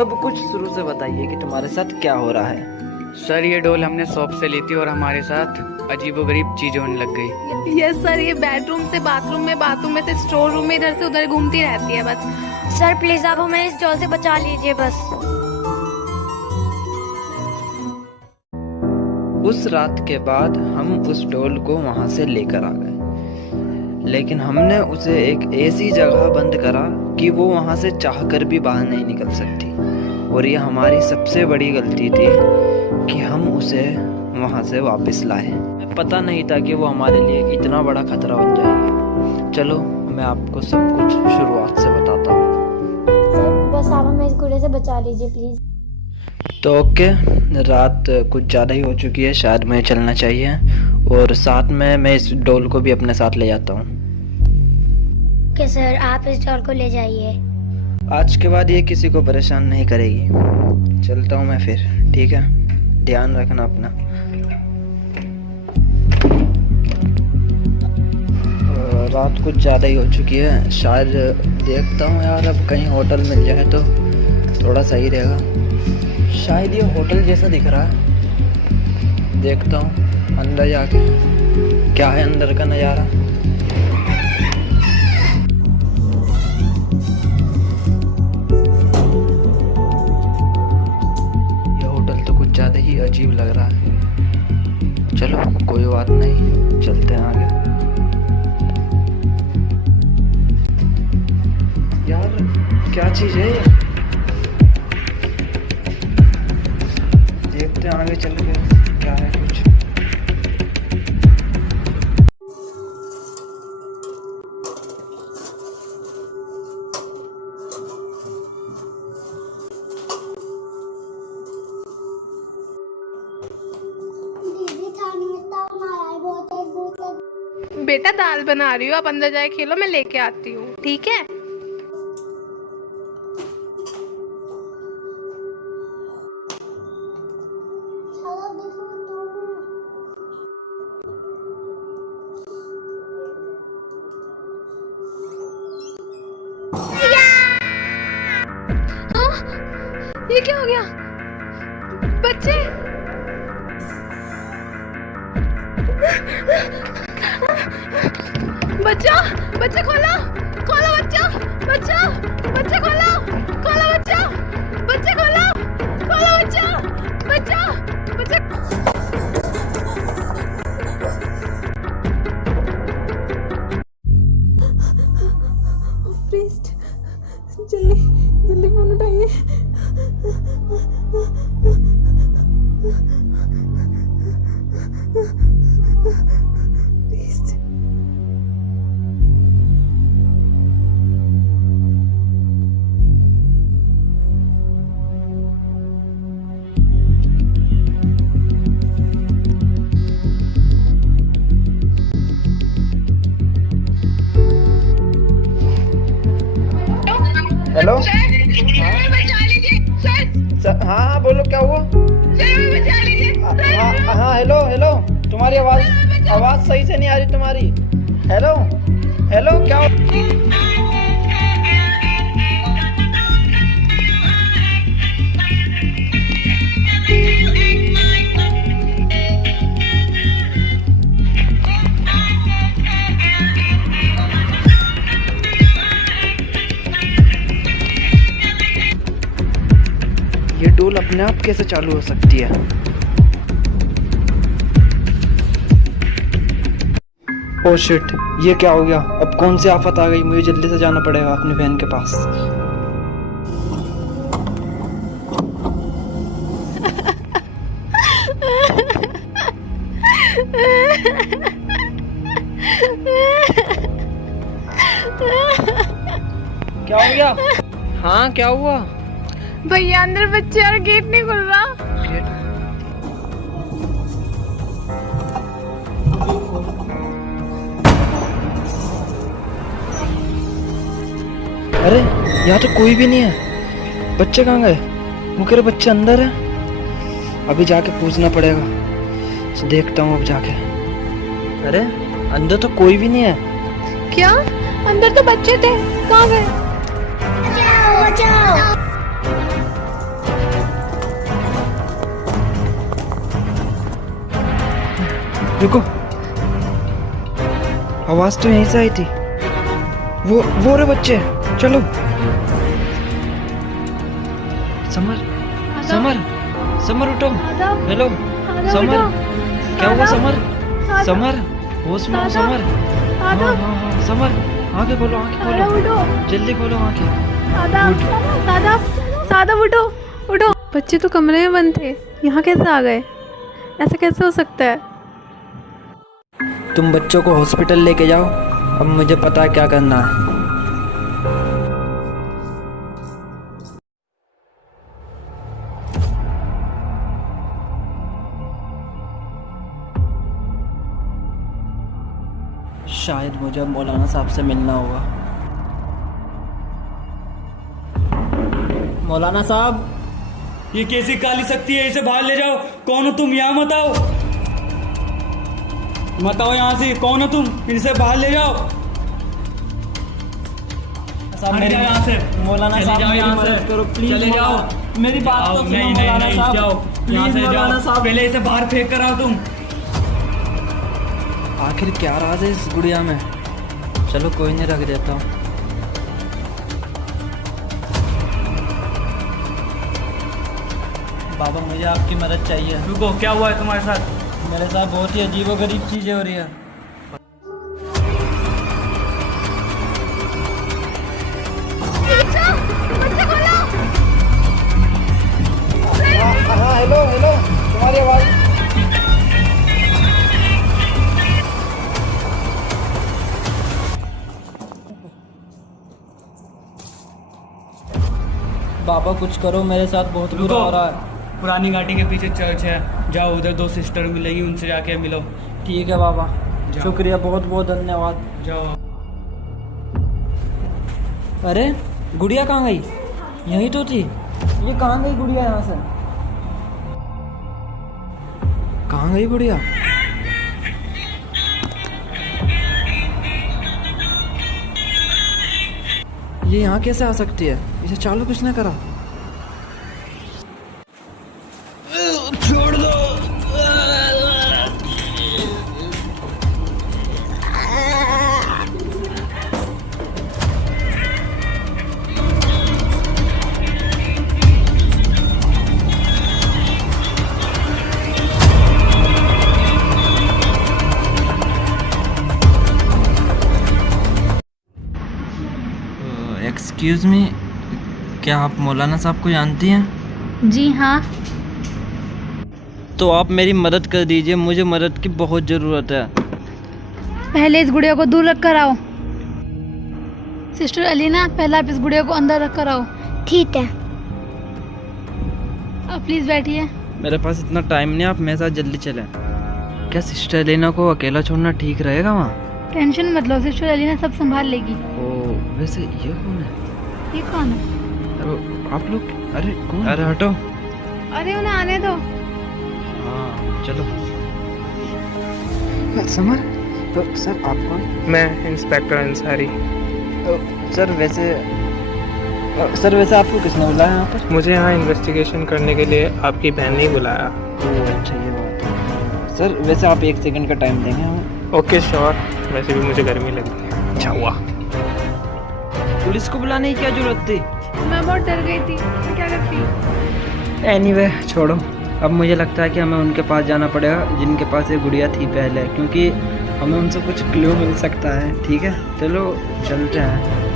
सब कुछ शुरू से बताइए कि तुम्हारे साथ क्या हो रहा है। सर ये डॉल हमने शॉप से ली थी और हमारे साथ अजीबोगरीब चीजें होने लग गई। यस सर, ये बेडरूम से बाथरूम में से स्टोर रूम में इधर से उधर घूमती रहती है बस। सर प्लीज आप हमें इस डॉल से बचा लीजिए बस। उस रात के बाद हम उस डॉल को वहां से लेकर आ गए, लेकिन हमने उसे एक ऐसी जगह बंद करा कि वो वहां से चाहकर भी बाहर नहीं निकल सकती। और ये हमारी सबसे बड़ी गलती थी कि हम उसे वहां से वापस लाए। हमें पता नहीं था कि वो हमारे लिए इतना बड़ा खतरा बन जाएगी। चलो मैं आपको सब कुछ शुरुआत से बताता हूँ। सर बस आप हमें इस गुड़े से बचा लीजिए प्लीज। तो ओके, रात कुछ ज़्यादा ही हो चुकी है, शायद मुझे चलना चाहिए। और साथ में मैं इस डॉल को भी अपने साथ ले जाता हूँ। ओके सर, आप इस डॉल को ले जाइए। आज के बाद ये किसी को परेशान नहीं करेगी। चलता हूँ मैं फिर, ठीक है? ध्यान रखना अपना। रात कुछ ज़्यादा ही हो चुकी है, शायद देखता हूँ यार, अब कहीं होटल मिल जाए तो थोड़ा सही रहेगा। शायद ये होटल जैसा दिख रहा है, देखता हूँ अंदर जाके क्या है अंदर का नज़ारा। ये होटल तो कुछ ज़्यादा ही अजीब लग रहा है। चलो कोई बात नहीं, चलते हैं आगे। यार क्या चीज़ है ये? देखते हैं आगे चल के क्या है कुछ। बेटा दाल बना रही हूँ, आप अंदर जाके खेलो, मैं लेके आती हूँ, ठीक है? ये क्या हो गया? बच्चे बच्चा बच्चा खोलो खोलो बच्चा बच्चा बच्चा खोलो खोलो बच्चा बच्चा खोलो खोलो बच्चा बच्चा बच्चा। प्रीस्ट जल्दी जल्दी फोन उठाइए। हेलो, बचा लीजिए सर। हाँ बोलो क्या हुआ? सर बचा लीजिए। हाँ हेलो हेलो, तुम्हारी आवाज़ सही से नहीं आ रही तुम्हारी। हेलो हेलो क्या ये डोल अपने आप कैसे चालू हो सकती है? ओह शिट, ये क्या हो गया? अब कौन सी आफत आ गई? मुझे जल्दी से जाना पड़ेगा अपनी बहन के पास। क्या हो गया? हाँ क्या हुआ? भैया अंदर बच्चे और गेट नहीं खुल रहा। अरे यहाँ तो कोई भी नहीं है। बच्चे कहाँ गए? वो कह रहे बच्चे अंदर है। अभी जाके पूछना पड़ेगा। देखता हूँ अब जाके। अरे अंदर तो कोई भी नहीं है। क्या? अंदर तो बच्चे थे, कहाँ गए? बचाओ बचाओ। रुको, आवाज तो यहीं से आई थी। वो रे बच्चे, चलो। समर, समर, समर उठो। हेलो समर, क्या हुआ समर? समर, होश में हो समर? हाँ हाँ हाँ, समर आंखें खोलो, आंखें खोलो, जल्दी खोलो आंखें। सादा उठो उठो। बच्चे तो कमरे में बंद थे, यहाँ कैसे आ गए? ऐसा कैसे हो सकता है? तुम बच्चों को हॉस्पिटल लेके जाओ, अब मुझे पता है क्या करना है। शायद मुझे मौलाना साहब से मिलना होगा। मौलाना साहब, ये कैसी काली शक्ति है, इसे बाहर ले जाओ। कौन हो तुम? यहाँ मत आओ, मत आओ यहाँ से। कौन हो तुम? इसे बाहर ले जाओ। हट जाओ यहाँ से। मौलाना साहब, मेरी मदद करो प्लीज। चले जाओ, मेरी बात तो सुनो मौलाना साहब। जाओ यहाँ से, जाओ। पहले इसे बाहर फेंक कर आओ तुम। आखिर क्या राज है इस गुड़िया में? चलो कोई नहीं, रख देता हूँ। बाबा मुझे आपकी मदद चाहिए। रुको, क्या हुआ है तुम्हारे साथ? मेरे साथ बहुत ही अजीबोगरीब चीज़ें हो रही है। हाँ हेलो हेलो, तुम्हारी आवाज़। बाबा कुछ करो, मेरे साथ बहुत बुरा हो रहा है। पुरानी घाटी के पीछे चर्च है, जाओ उधर 2 सिस्टर मिलेगी, उनसे जाके मिलो। ठीक है बाबा, जाओ। शुक्रिया, बहुत बहुत धन्यवाद। जाओ। अरे गुड़िया कहाँ गई? यहीं तो थी। ये कहाँ गई गुड़िया? यहाँ से कहाँ गई गुड़िया? ये यहाँ कैसे आ सकती है? इसे चालू कुछ ना करा। छोड़ दो। एक्सक्यूज़ मी, क्या आप मौलाना साहब को जानती हैं? जी हाँ। तो आप मेरी मदद कर दीजिए, मुझे मदद की बहुत ज़रूरत है। पहले इस गुड़िया को दूर रख कर आओ। सिस्टर अलीना, पहले आप इस गुड़िया को अंदर रख कर आओ। ठीक है। आप प्लीज बैठिए। मेरे पास इतना टाइम नहीं, आप मेरे साथ जल्दी चलें। क्या सिस्टर अलीना को अकेला छोड़ना ठीक रहेगा वहाँ? टेंशन मत लो, सिस्टर अलीना सब संभाल लेगी। ओ वैसे ये कौन है? ये कौन है? अरे आप लोग, अरे कौन? अरे हटो। अरे उन्हें आने दो। हाँ चलो। समर, तो सर आप कौन? मैं इंस्पेक्टर अंसारी। सर वैसे आपको किसने बुलाया यहाँ पर? मुझे यहाँ इन्वेस्टिगेशन करने के लिए आपकी बहन ने ही बुलाया। ओह अच्छा, ये बात है। सर वैसे आप 1 सेकंड का टाइम देंगे हमें? ओके श्योर, वैसे भी मुझे गर्मी लग रही है। अच्छा हुआ। पुलिस को बुलाने की क्या जरूरत थी? मैं बहुत डर गई थी, मैं क्या करती। एनीवे छोड़ो, अब मुझे लगता है कि हमें उनके पास जाना पड़ेगा जिनके पास ये गुड़िया थी पहले, क्योंकि हमें उनसे कुछ क्लू मिल सकता है। ठीक है चलो चलते हैं।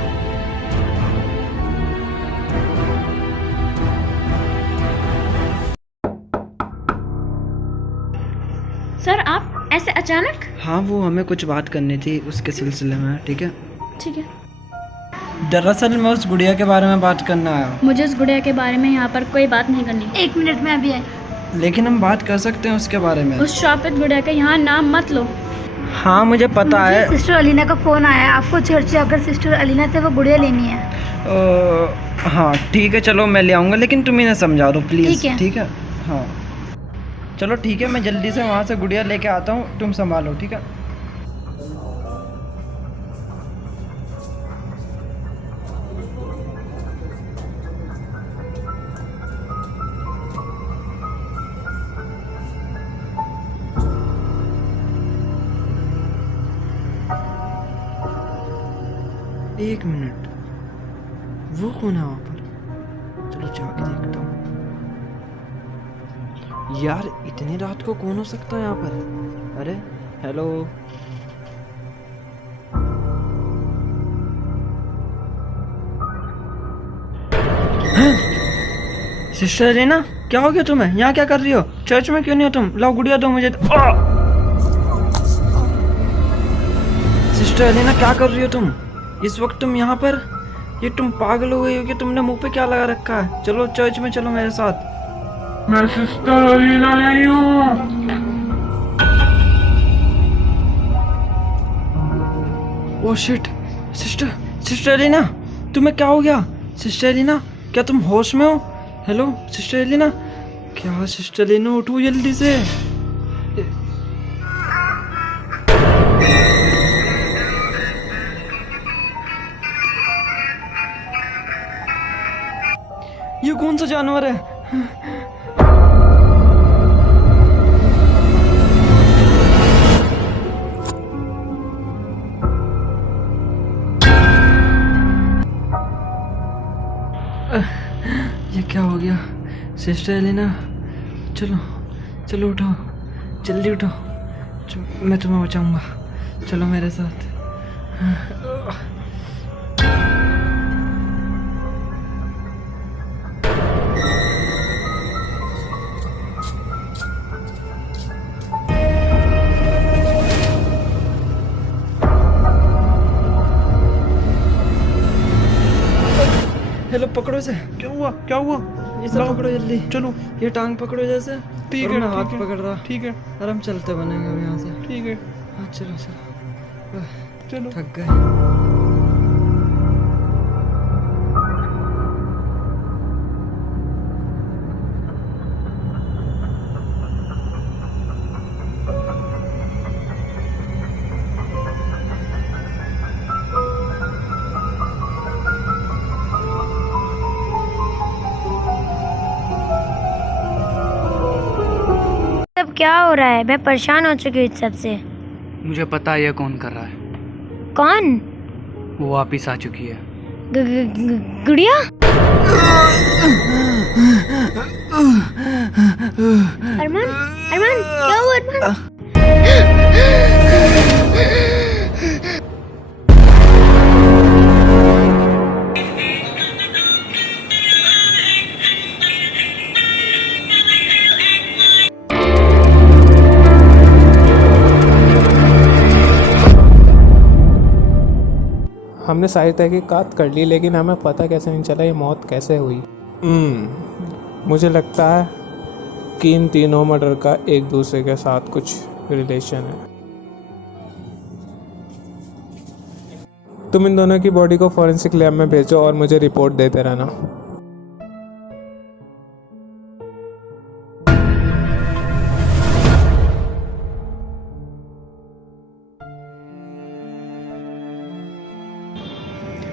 सर आप ऐसे अचानक? हाँ वो हमें कुछ बात करनी थी उसके सिलसिले में। ठीक है। ठीक है। दरअसल मैं उस गुड़िया के बारे में बात करना आया हूँ। मुझे उस गुड़िया के बारे में यहाँ पर कोई बात नहीं करनी। 1 मिनट में अभी आए। लेकिन हम बात कर सकते हैं उसके बारे में। उस श्रापित गुड़िया का यहाँ नाम मत लो। हाँ मुझे पता है। सिस्टर अलीना का फोन आया है, आपको चर्च जाकर सिस्टर अलीना से वो गुड़िया लेनी है। हाँ ठीक है, चलो मैं ले आऊँगा, लेकिन तुम इन्हें समझा दो प्लीज़। ठीक है। ठीक है हाँ चलो ठीक है, मैं जल्दी से वहाँ से गुड़िया लेके आता हूँ, तुम संभालो। ठीक है। एक मिनट, वो कौन है वहाँ पर? चलो जाके देखता हूँ। यार इतनी रात को कौन हो सकता है यहाँ पर? अरे हेलो, सिस्टर एलेना, क्या हो गया तुम्हें? यहाँ क्या कर रही हो? चर्च में क्यों नहीं हो तुम? लाओ गुड़िया दो मुझे। सिस्टर एलेना, क्या कर रही हो तुम इस वक्त? तुम यहाँ पर? ये तुम पागल हो गई हो कि? तुमने मुंह पे क्या लगा रखा है? चलो चर्च में चलो मेरे साथ। मैं सिस्टर एलेना नहीं हूँ। ओह शिट, सिस्टर एलेना, तुम्हें क्या हो गया? सिस्टर एलेना, क्या तुम होश में हो? हेलो सिस्टर एलेना, क्या सिस्टर एलेना, उठो जल्दी से। ये कौन सा जानवर है? ये क्या हो गया? सिस्टर एलेना, चलो चलो उठो, जल्दी उठो, मैं तुम्हें बचाऊंगा, चलो मेरे साथ। हेलो, पकड़ो इसे। क्या हुआ? क्या हुआ? ये सब पकड़ो जल्दी। चलो। ये टांग पकड़ो जैसे। ठीक और है, मैं हाथ ठीक है, पकड़ रहा। ठीक है, और हम चलते बनेंगे अब यहाँ से। ठीक है, हाँ चलो चलो, चलो। थक गए। सब क्या हो रहा है? मैं परेशान हो चुकी हूँ इस सब से। मुझे पता है ये कौन कर रहा है। कौन? वो वापिस आ चुकी है। गुड़िया? अरमान, अरमान, क्या हुआ अरमान? हमने सारी तहकीकात कर ली, लेकिन हमें पता कैसे नहीं चला ये मौत कैसे हुई। मुझे लगता है कि इन तीनों मर्डर का एक दूसरे के साथ कुछ रिलेशन है। तुम इन दोनों की बॉडी को फॉरेंसिक लैब में भेजो और मुझे रिपोर्ट देते रहना।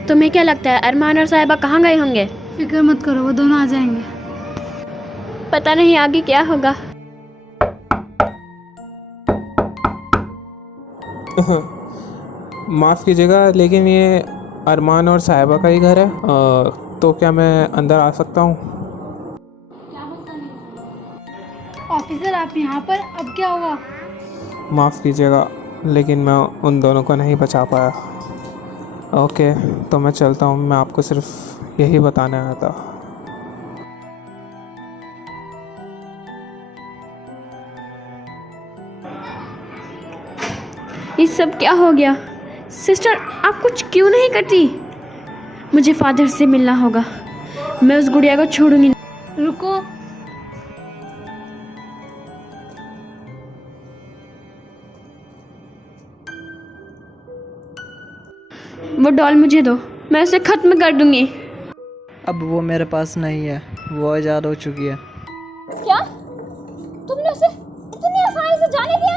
तुम्हें क्या लगता है अरमान और साहिबा कहाँ गए होंगे? फिक्र मत करो, वो दोनों आ जाएंगे। पता नहीं आगे क्या होगा। माफ़ कीजिएगा, लेकिन ये अरमान और साहिबा का ही घर है। तो क्या मैं अंदर आ सकता हूँ? ऑफिसर आप यहाँ पर, अब क्या हुआ? माफ़ कीजिएगा, लेकिन मैं उन दोनों को नहीं बचा पाया। ओके, तो मैं चलता हूँ। मैं आपको सिर्फ यही बताने आया था। ये सब क्या हो गया? सिस्टर, आप कुछ क्यों नहीं करती? मुझे फादर से मिलना होगा। मैं उस गुड़िया को छोड़ूंगी। रुको, वो डॉल मुझे दो, मैं उसे खत्म कर दूंगी। अब वो मेरे पास नहीं है, वो आज़ाद हो चुकी है। क्या? तुमने उसे इतनी आसानी से जाने दिया?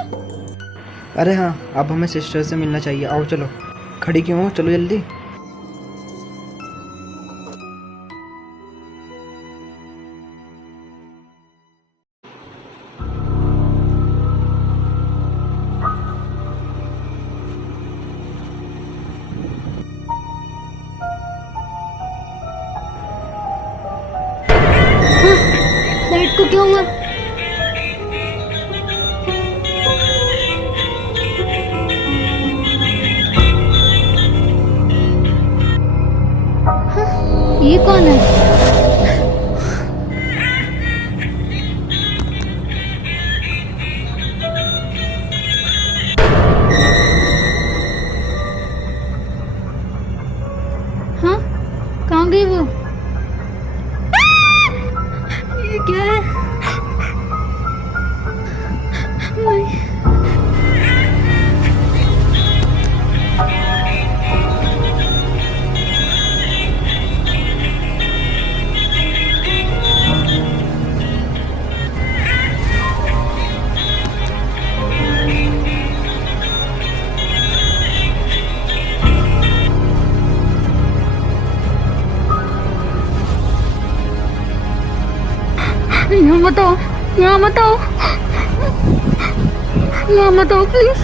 अरे हाँ, अब हमें सिस्टर से मिलना चाहिए। आओ चलो, खड़ी क्यों हो? चलो जल्दी। इसको क्या हुआ? हाँ, ये कौन है? हाँ, कहाँ गई वो? ये क्या है? नहीं। यहाँ मत आओ, यहाँ मत आओ, यहाँ मत आओ please.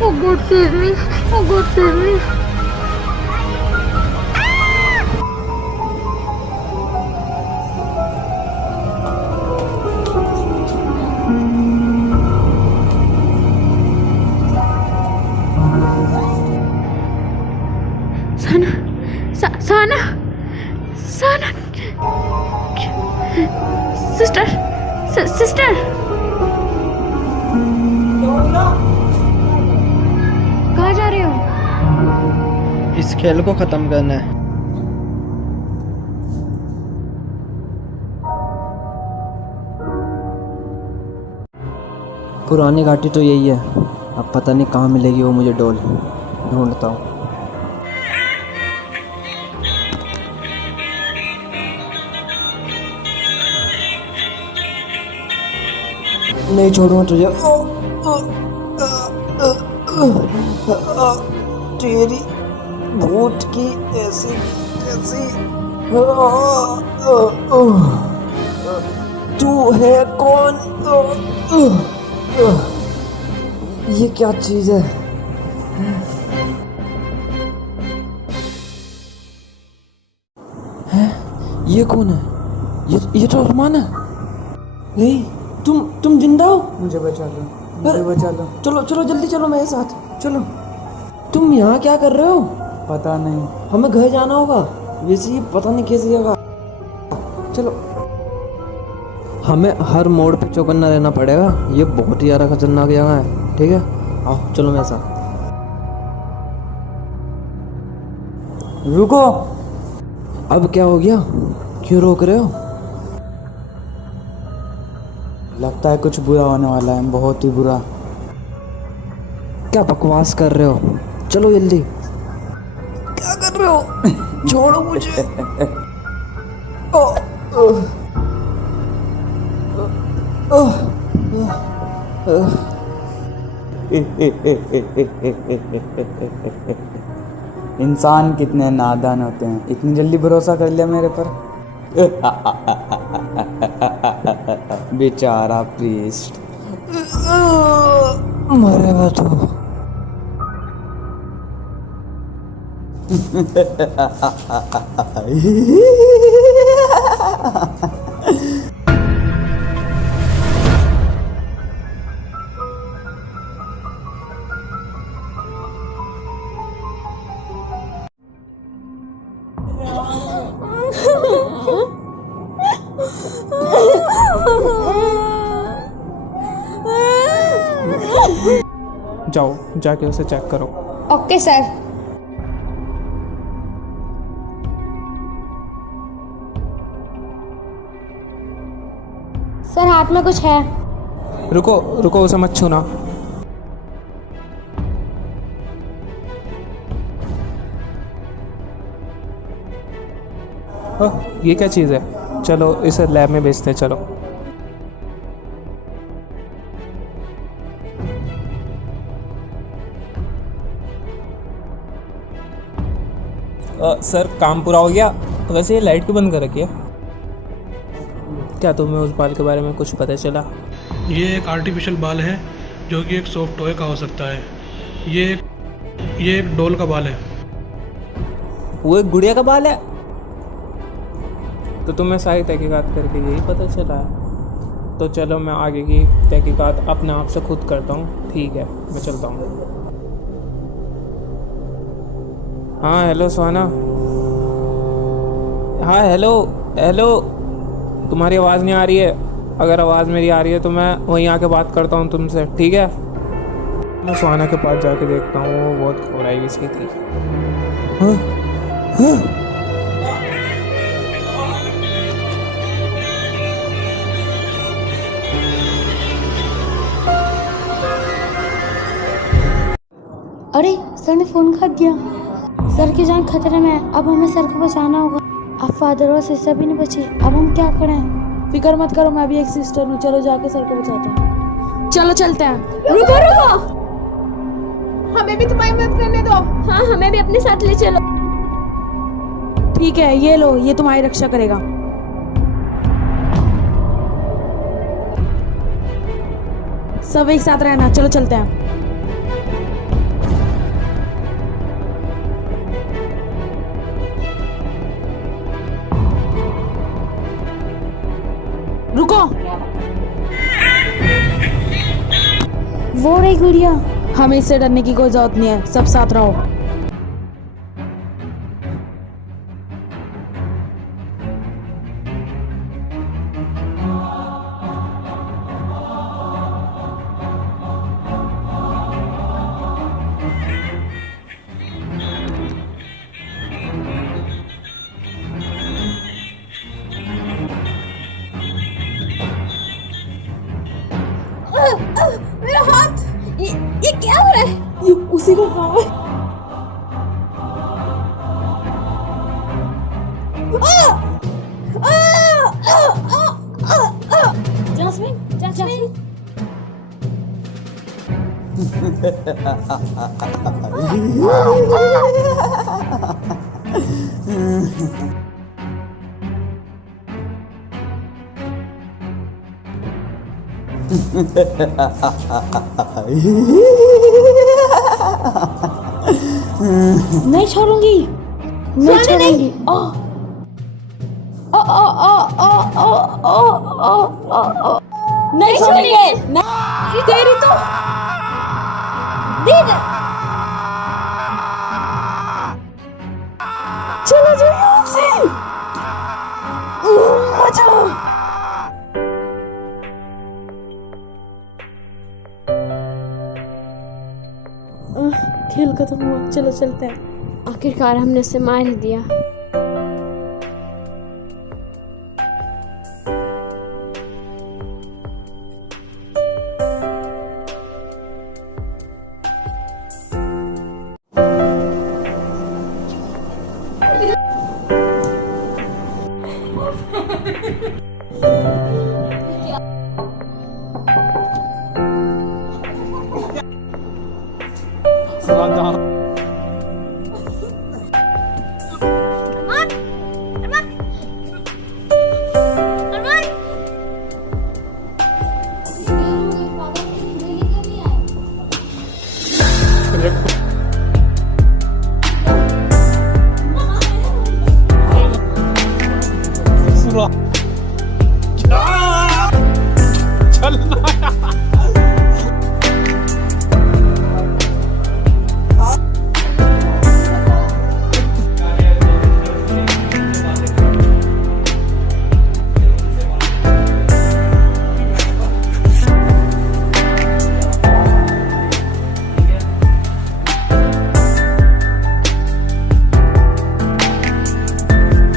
Oh God save me, oh God save me। Sana, Sana, Sana, sister, sister, कहाँ जा रहे हो? इस खेल को खत्म करना है। पुरानी घाटी तो यही है, अब पता नहीं कहाँ मिलेगी वो मुझे डॉल। ढूंढता हूँ। नहीं छोड़ूंगा तुझे। तेरी भूत की ऐसी कैसी तू है कौन? ये क्या चीज है? ये कौन है? ये तो अरमान है। नहीं, तुम जिंदा हो? मुझे बचा लो, मुझे बचा लो। चलो चलो जल्दी चलो मेरे साथ चलो। तुम यहाँ क्या कर रहे हो? पता नहीं। हमें घर जाना होगा। वैसे ही पता नहीं कैसी जगह। चलो। हमें हर मोड़ पे चौकन्ना रहना पड़ेगा। ये बहुत ही ज़्यादा खतरनाक जगह है। ठीक है, आओ चलो मेरे साथ। रुको। अब क्या हो गया? क्यों रोक रहे हो? लगता है कुछ बुरा होने वाला है, बहुत ही बुरा। क्या बकवास कर रहे हो? चलो जल्दी। क्या कर रहे हो? छोड़ो मुझे। इंसान कितने नादान होते हैं, इतनी जल्दी भरोसा कर लिया मेरे पर। बेचारा प्रीस्ट मरेगा तो। जाओ, जाके उसे चेक करो। Okay sir. सर हाथ में कुछ है। रुको रुको, उसे मत छूना। ये क्या चीज़ है? चलो इसे लैब में भेजते हैं। चलो। सर काम पूरा हो गया। वैसे ये लाइट क्यों बंद कर रखी है? क्या तुम्हें उस बाल के बारे में कुछ पता चला? ये एक आर्टिफिशियल बाल है जो कि एक सॉफ्ट टॉय का हो सकता है। ये एक डॉल का बाल है। वो एक गुड़िया का बाल है? तो तुम्हें सारी तहकीकात करके यही पता चला है? तो चलो मैं आगे की तहकीकात अपने आप से खुद करता हूँ। ठीक है, मैं चलता हूँ। हाँ हेलो सुहाना। हाँ हेलो हेलो, तुम्हारी आवाज़ नहीं आ रही है? अगर आवाज़ मेरी आ रही है तो मैं वहीं आके बात करता हूँ तुमसे, ठीक है? मैं सुहाना के पास जाके देखता हूँ, वो बहुत घबराई हुई सी थी। हाँ? हाँ? अरे सर ने फोन काट दिया। सर की जान खतरे में है, अब हमें सर को बचाना होगा। अब फादर और सिस्टर भी नहीं बचे, अब हम क्या करें? फिक्र मत करो, मैं भी एक सिस्टर हूँ। चलो जाके सर को बचाते हैं। चलो चलते हैं। रुको रुको, हमें भी तुम्हारी मदद करने दो। हाँ, हमें भी अपने साथ ले चलो। ठीक है, ये लो, ये तुम्हारी रक्षा करेगा। सब एक साथ रहना। चलो चलते हैं। रुको। वो रही गुड़िया। हमें इससे डरने की कोई जरूरत नहीं है, सब साथ रहो। मेरा हाथ, ये क्या हो रहा है? ये उसी का काम है। Jasmine, Jasmine. नहीं छोड़ूंगी, नहीं छोड़ूंगी। नहीं छोड़ेंगे। तेरी तो दीद। चलो जाओ यहाँ से। बचाओ। खेल खत्म हुआ, चलो चलते हैं। आखिरकार हमने उसे मार ही दिया।